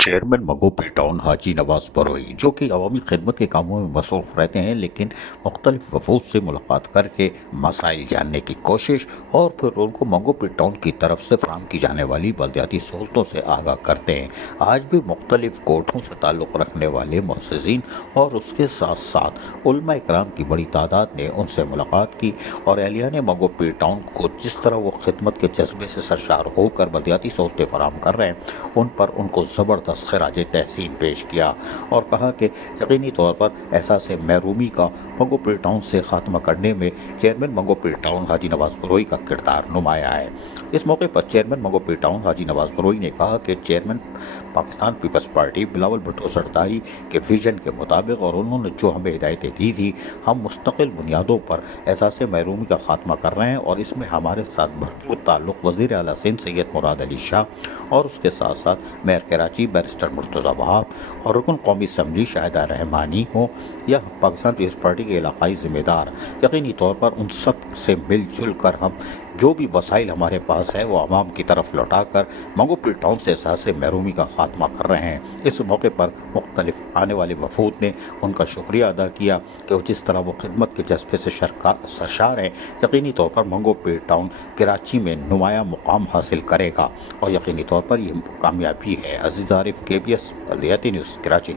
Chairman मगोपी town Haji Nawaz Baroi, जो कि अवामी खिदमत के कामों में मसरूफ़ रहते हैं, लेकिन मुख्तलिफ वफूद से मुलाकात करके मसाइल जानने की कोशिश और फिर उनको मगोपी टाउन की तरफ से फराहम की जाने वाली बल्दियाती सहूलतों से आगाह करते हैं। आज भी मुख्तलिफ कोर्टों से ताल्लुक़ रखने वाले मुअज़्ज़िज़ीन और उसके साथ साथ उलमा इकराम की बड़ी तादाद ने उनसे मुलाकात की और एहलियान मगोपी टाउन को जिस तरह वो खिदमत के जज्बे से सरशार होकर बल्दियाती सहूलतें फराहम कर रहे हैं, उन पर उनको ज़बरदस्त खराज तहसीन पेश किया और कहा कि यकीनी तौर पर एहसास महरूमी का मगोपी टाउन से खात्मा करने में चेयरमैन मगोपी टाउन हाजी नवाज बरोई का किरदार नुमाया है। इस मौके पर चेयरमैन मगोपी टाउन हाजी नवाज बरोई ने कहा कि चेयरमैन पाकिस्तान पीपल्स पार्टी बिलावल भुट्टो सरदारी के विजन के मुताबिक और उन्होंने जो हमें हिदायतें दी थी, हम मुस्तकिल बुनियादों पर एहसास महरूमी का खात्मा कर रहे हैं और इसमें हमारे साथ भरपूर ताल्लुक़ वज़ीर आला सिंध सैयद मुराद अली शाह और उसके साथ साथ मेयर कराची बैरिस्टर मुर्तज़ा वहाब और रुकन कौमी असम्बली शाहिदा रहमानी हो या पाकिस्तान पीपल्स पार्टी के इलाकाई ज़िम्मेदार, यकीनी तौर पर उन सब से मिलजुल कर हम जो भी वसाइल हमारे पास है वो आवाम की तरफ लौटा कर मगोपी टाउन से एहसास महरूमी का खात्मा कर रहे हैं। इस मौके पर मुख्तलिफ आने वाले वफूद ने उनका शुक्रिया अदा किया कि वो जिस तरह वो खिदमत के जज्बे से सरशार हैं, यकीनी तौर पर मगोपी टाउन कराची में नुमाया मुकाम हासिल करेगा और यकीनी तौर पर यह कामयाबी है। अज़ीज़ आरिफ, KBS बल्दियाती न्यूज़, कराची।